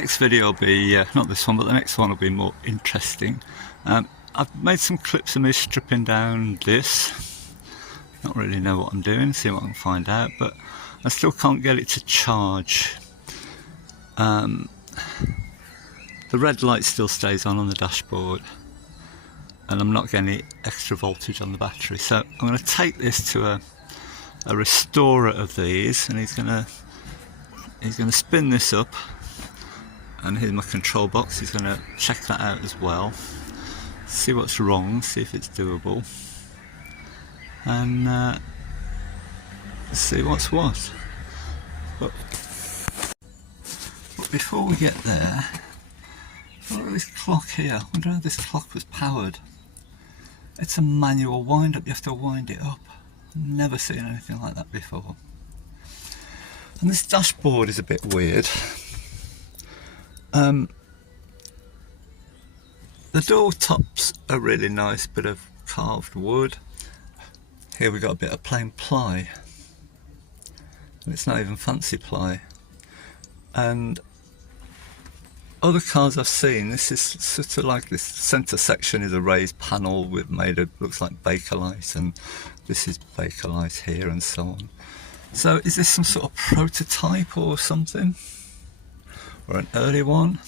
next video will be, not this one, but the next one will be more interesting. I've made some clips of me stripping down this. Not really know what I'm doing, see what I can find out, but I still can't get it to charge. The red light still stays on the dashboard, and I'm not getting any extra voltage on the battery. So I'm going to take this to a restorer of these, and he's going to spin this up, and here's my control box. He's going to check that out as well, see what's wrong, see if it's doable, and see what's what. But before we get there, look at this clock here. I wonder how this clock was powered. It's a manual wind up, you have to wind it up. I've never seen anything like that before. And this dashboard is a bit weird. The door tops are really nice bit of carved wood. Here we got a bit of plain ply. And it's not even fancy ply. And other cars I've seen, this is sort of like this centre section is a raised panel with made of, looks like Bakelite, and this is Bakelite here and so on. So is this some sort of prototype or something? Or an early one?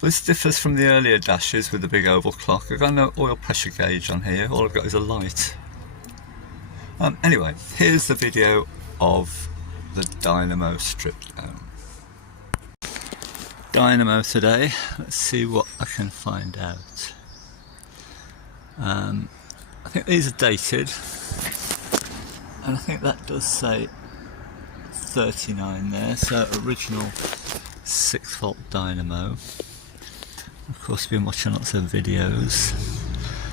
This differs from the earlier dashes with the big oval clock. I've got no oil pressure gauge on here, all I've got is a light. Anyway, here's the video of the Dynamo stripped down. Dynamo today, let's see what I can find out. I think these are dated, and I think that does say 39 there, so original 6-volt Dynamo. Of course, we've been watching lots of videos,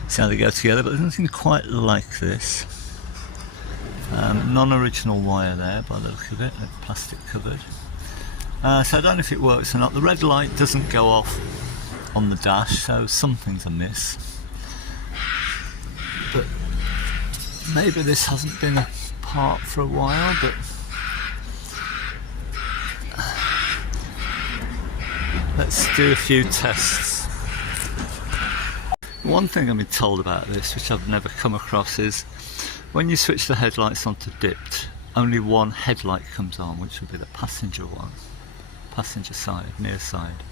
see how they go together, but there's nothing quite like this. Non-original wire there by the look of it, plastic covered. So I don't know if it works or not. The red light doesn't go off on the dash, so something's amiss. But maybe this hasn't been apart for a while, but let's do a few tests. One thing I've been told about this, which I've never come across, is when you switch the headlights onto dipped, only one headlight comes on, which would be the passenger one. Passenger side, near side.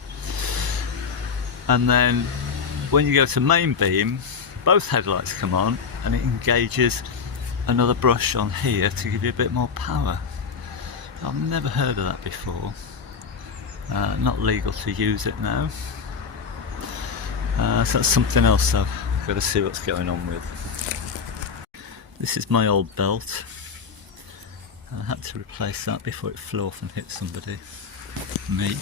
And then when you go to main beam, both headlights come on, and it engages another brush on here to give you a bit more power. I've never heard of that before. Not legal to use it now. So that's something else I've got to see what's going on with. This is my old belt. I had to replace that before it flew off and hit somebody. Me.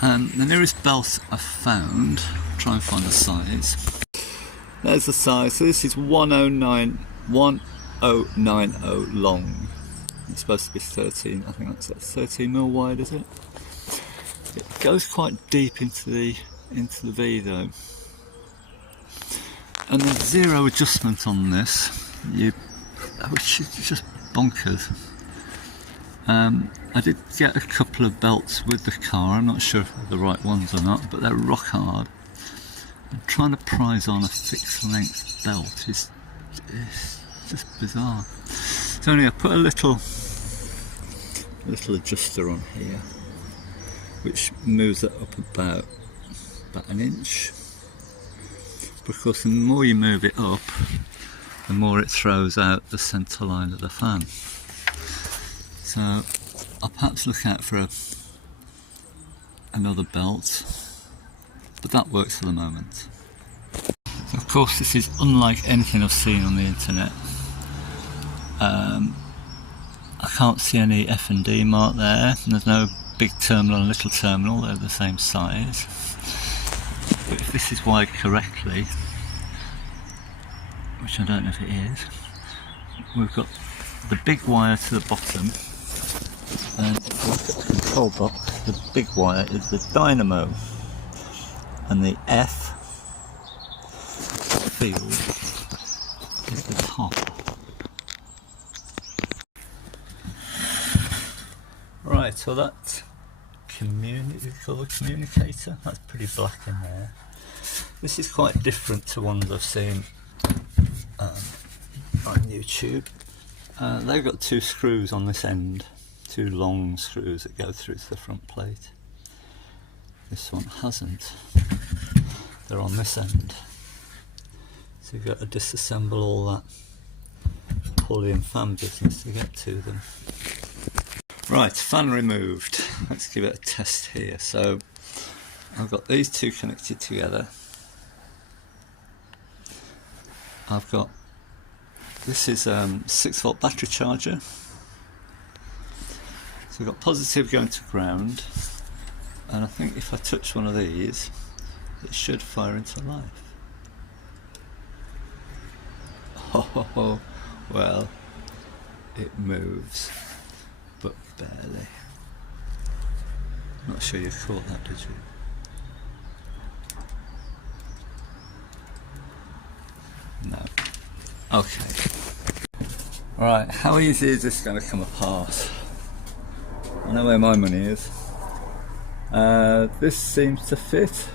The nearest belt I found, try and find the size. There's the size. So this is 1090 long. It's supposed to be 13. I think that's 13 mil wide, is it? It goes quite deep into the V though. And there's zero adjustment on this, which is just bonkers. I did get a couple of belts with the car. I'm not sure if they're the right ones or not, but they're rock hard. And trying to prise on a fixed length belt is just bizarre. So anyway, I put a little adjuster on here, which moves it up about an inch. Because the more you move it up, the more it throws out the centre line of the fan. So I'll perhaps look out for another belt, but that works for the moment. So of course this is unlike anything I've seen on the internet. I can't see any F&D mark there, and there's no big terminal and little terminal, they're the same size. But if this is wired correctly, which I don't know if it is, we've got the big wire to the bottom, and if you look at the control box, the big wire is the Dynamo, and the F field is the top. Right, so that communicator. That's pretty black in there. This is quite different to ones I've seen on YouTube. They've got two screws on this end, two long screws that go through to the front plate. This one hasn't. They're on this end. So you've got to disassemble all that pulley and fan business to get to them. Right, fan removed. Let's give it a test here. So I've got these two connected together. I've got, this is 6-volt battery charger. So we've got positive going to ground, and I think if I touch one of these, it should fire into life. Oh, well, it moves, but barely. Not sure you caught that, did you? No. Okay. Right, how easy is this going to come apart? I know where my money is. This seems to fit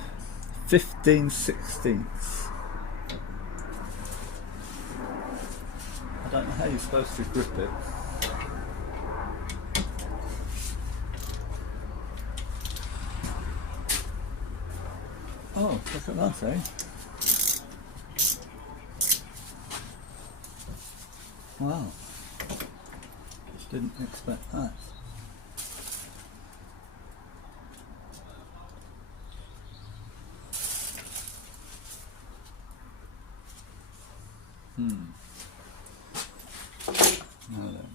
15/16. I don't know how you're supposed to grip it. Oh, look at that, eh? Wow. Didn't expect that. Now then.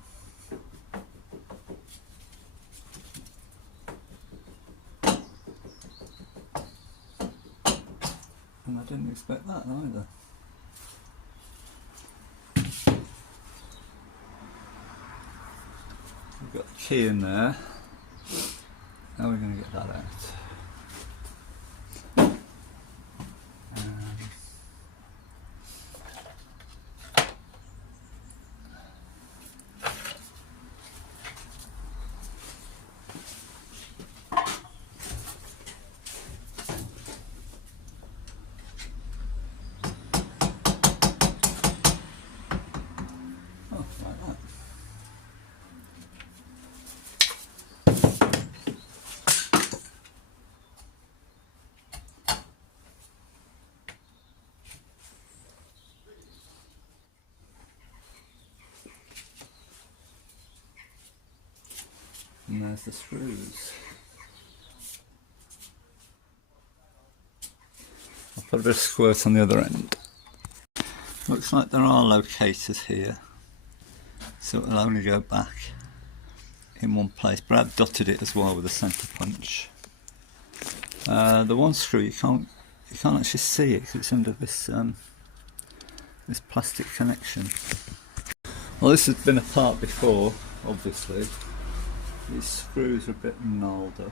And I didn't expect that either. We've got the key in there. How are we going to get that out? And there's the screws. I'll put a bit of squirt on the other end. Looks like there are locators here, so it'll only go back in one place, but I've dotted it as well with a centre punch. The one screw you can't actually see it because it's under this this plastic connection. Well, this has been apart before, obviously. These screws are a bit gnarled up.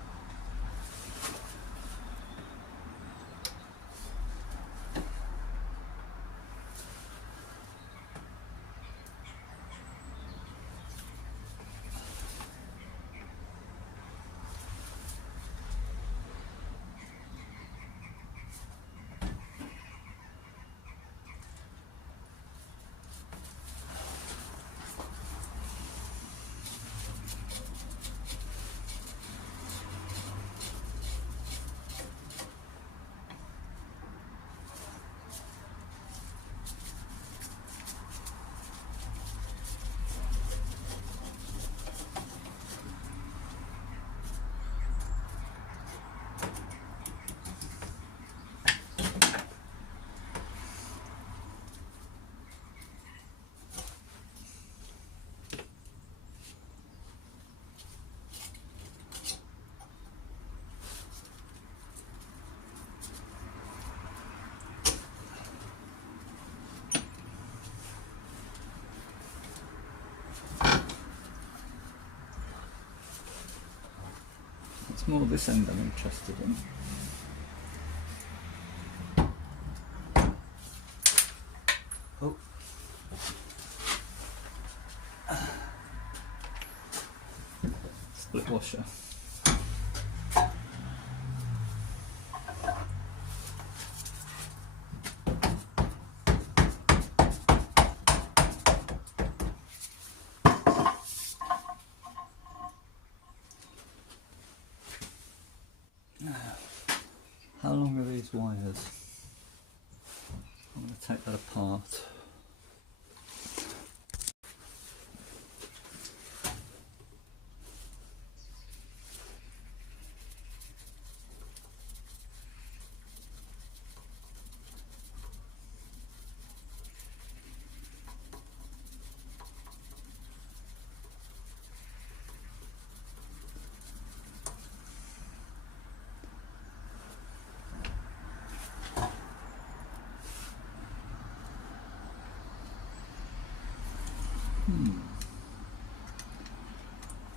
It's more this end I'm interested in. Oh. Split washer. these wires. I'm going to take that apart.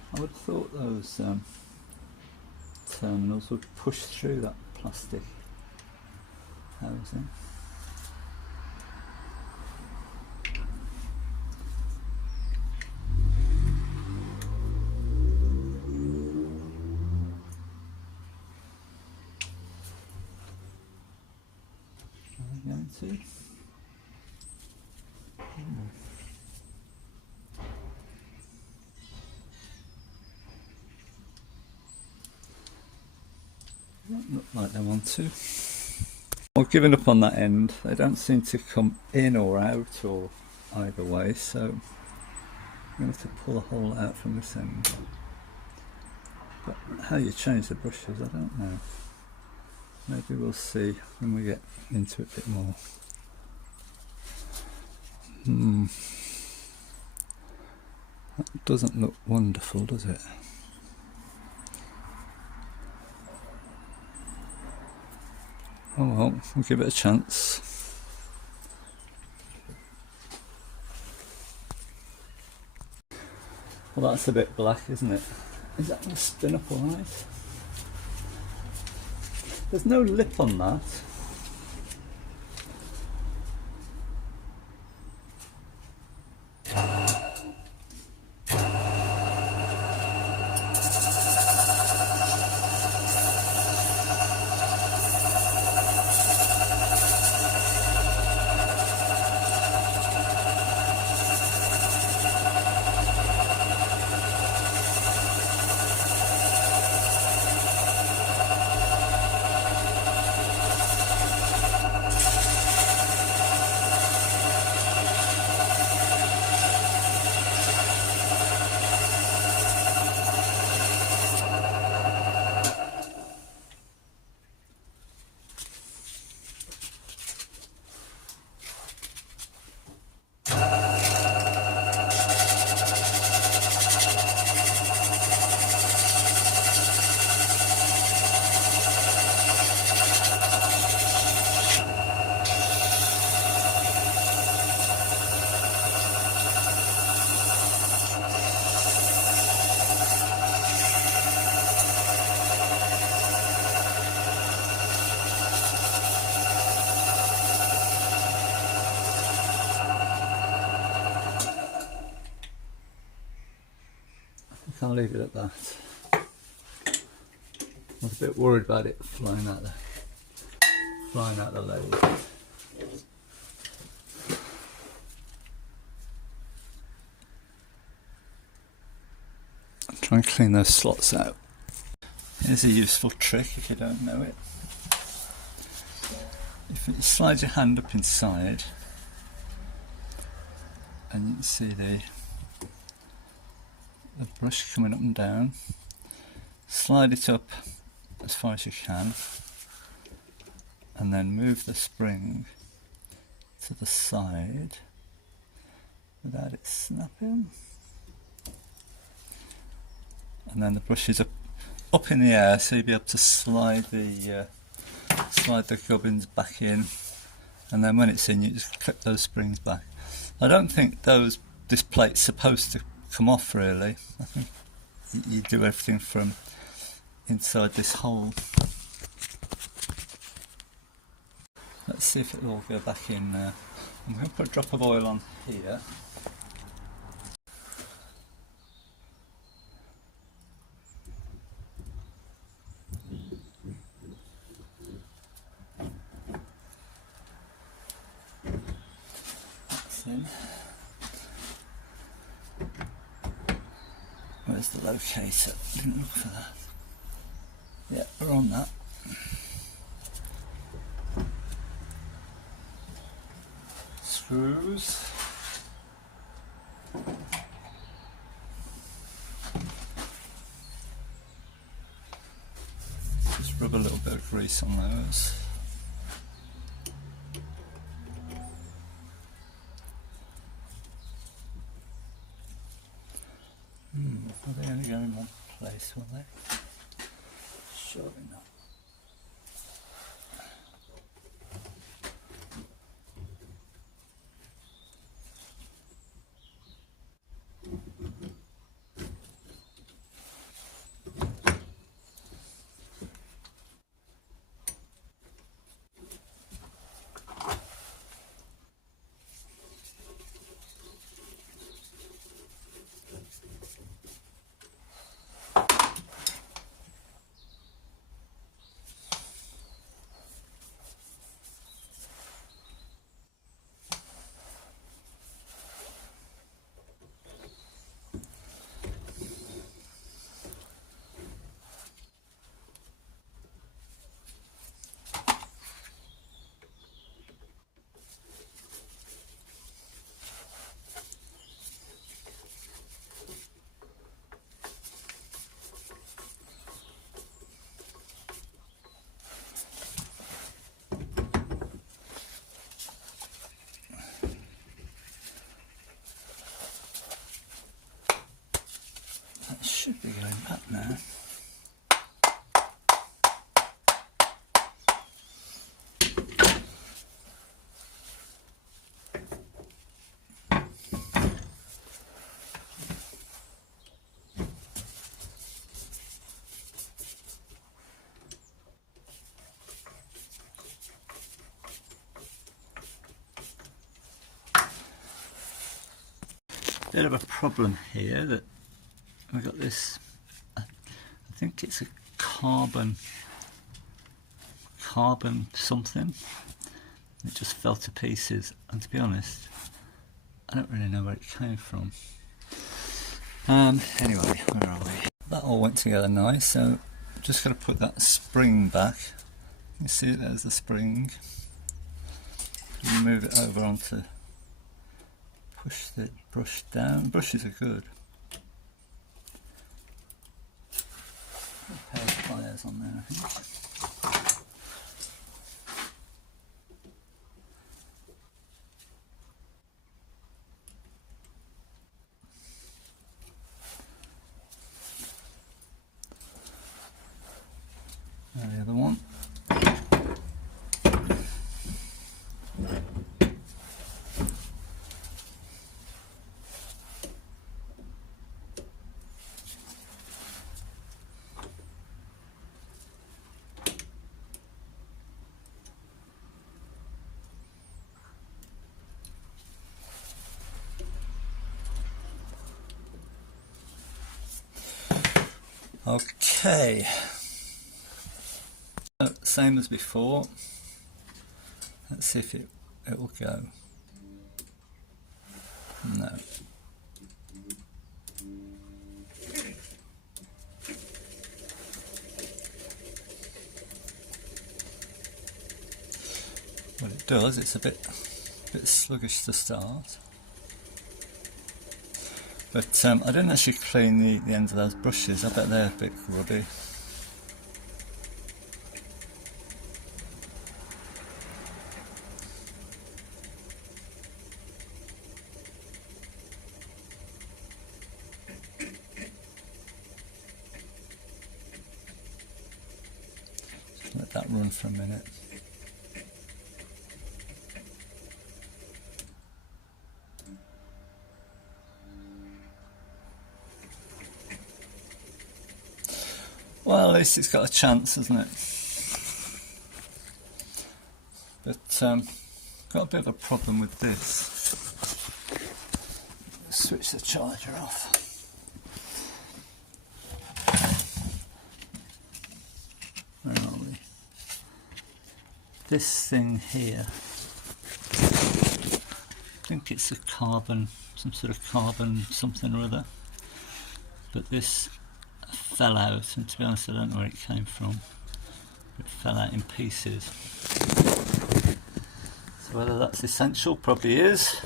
I would have thought those terminals would push through that plastic housing. Are they going to? Don't look like they want to. I've given up on that end. They don't seem to come in or out or either way, so I'm going to have to pull a hole out from this end. But how you change the brushes, I don't know. Maybe we'll see when we get into it a bit more. That doesn't look wonderful, does it? Oh well, we'll give it a chance. Well, that's a bit black, isn't it? Is that going to spin up alright? There's no lip on that. I'll leave it at that. I was a bit worried about it flying out the lathe. I'll try and clean those slots out. Here's a useful trick if you don't know it. If you slide your hand up inside, and you can see the brush coming up and down, slide it up as far as you can and then move the spring to the side without it snapping, and then the brush is up in the air, so you'll be able to slide the gubbins back in, and then when it's in you just clip those springs back. I don't think this plate's supposed to come off really. I think you do everything from inside this hole. Let's see if it'll all go back in there. I'm going to put a drop of oil on here. That's in. Where's the locator? Didn't look for that. Yeah, we're on that. screws. Just rub a little bit of grease on those. Are they only going in one place, will they? Surely not. Should be going back now. Bit of a problem here that we've got this, I think it's a carbon something. It just fell to pieces, and to be honest, I don't really know where it came from. Anyway, where are we? That all went together nice, so I'm just going to put that spring back. You see, there's the spring. Move it over onto, push the brush down. Brushes are good. A pair of pliers on there, I think. And the other one. Okay, same as before. Let's see if it will go. No. Well, it does. It's a bit sluggish to start. But I didn't actually clean the ends of those brushes. I bet they're a bit grubby. Let that run for a minute. Well, at least it's got a chance, hasn't it? But got a bit of a problem with this. Switch the charger off. Where are we? This thing here, I think it's a carbon, some sort of carbon something or other, but this fell out, and to be honest I don't know where it came from. It fell out in pieces. So whether that's essential, probably is.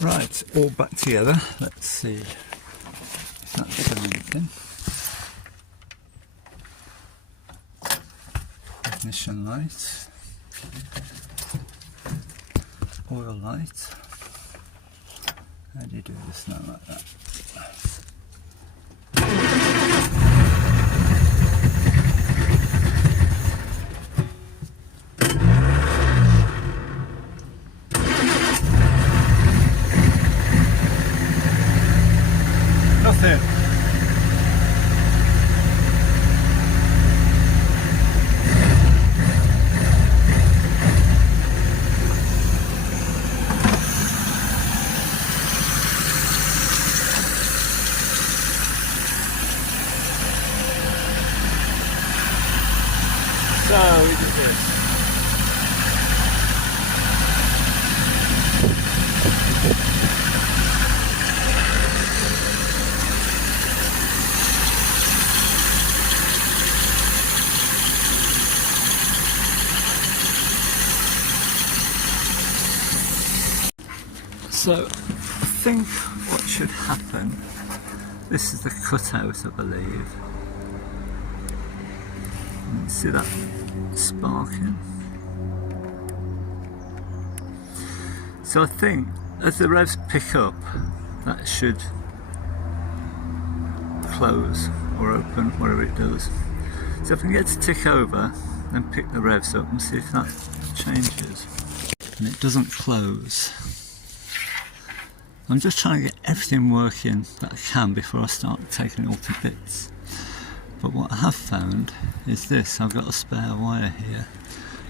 Right, all back together. Let's see if that's done anything. Ignition light, oil light. How do you do this now like that? Nothing. So we did this. So I think what should happen, this is the cutout I believe. You can see that sparking. So I think as the revs pick up, that should close or open, whatever it does. So if I can get to tick over, then pick the revs up and see if that changes. And it doesn't close. I'm just trying to get everything working that I can before I start taking it all to bits. But what I have found is this. I've got a spare wire here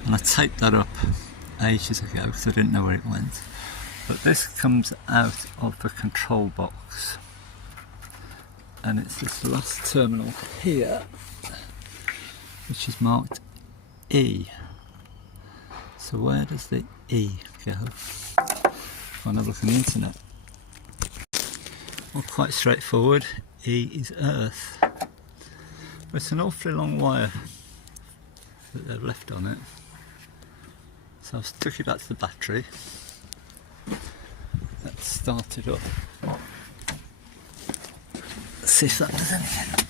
and I taped that up ages ago because I didn't know where it went. But this comes out of the control box and it's this last terminal here which is marked E. So where does the E go? Find a look on the internet. Well, quite straightforward. E is Earth. But it's an awfully long wire that they've left on it. So I've stuck it back to the battery. Let's start it up. Let's see if that does anything.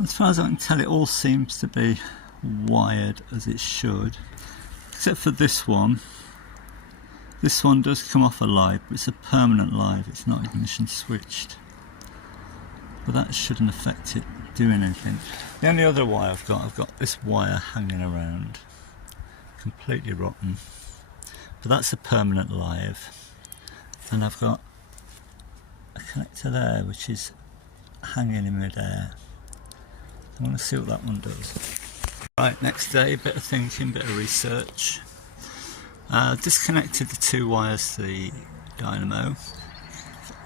As far as I can tell, it all seems to be wired as it should, except for this one. This one does come off a live, but it's a permanent live, it's not ignition switched. But that shouldn't affect it doing anything. The only other wire I've got this wire hanging around, completely rotten. But that's a permanent live. And I've got a connector there which is hanging in midair. I want to see what that one does. Right, next day, bit of thinking, bit of research. Disconnected the two wires to the Dynamo,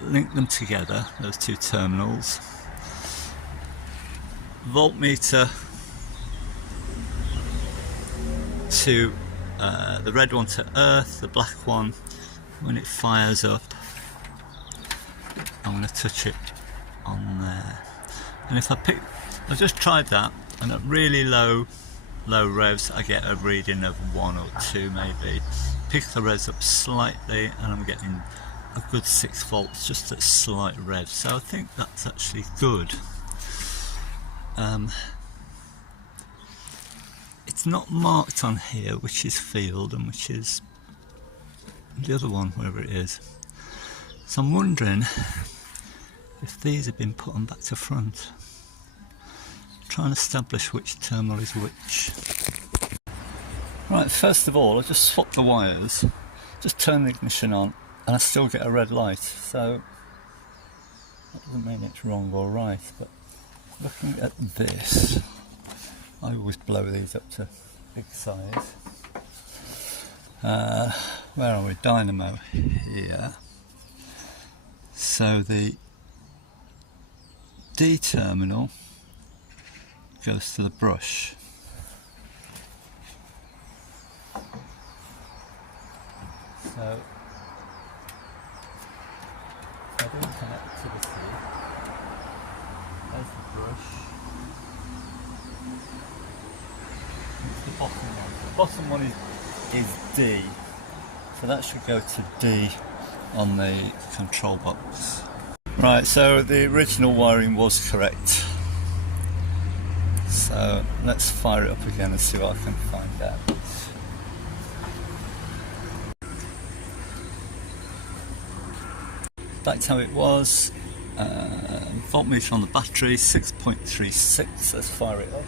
linked them together, those two terminals. Voltmeter to the red one to earth, the black one, when it fires up, I'm going to touch it on there. And if I've just tried that, and at really low revs I get a reading of 1 or 2 maybe. Pick the revs up slightly and I'm getting a good 6 volts just at slight revs, so I think that's actually good. It's not marked on here which is field and which is the other one, wherever it is. So I'm wondering if these have been put on back to front. Try and establish which terminal is which. Right, first of all I just swap the wires, just turn the ignition on and I still get a red light, so that doesn't mean it's wrong or right, but looking at this, I always blow these up to big size. Where are we? Dynamo here. So the D terminal goes to the brush. So I do connectivity. There's the brush. It's the bottom one. The bottom one is D. So that should go to D on the control box. Right, so the original wiring was correct. So let's fire it up again and see what I can find out. Back to how it was. Voltmeter on the battery, 6.36. Let's fire it up.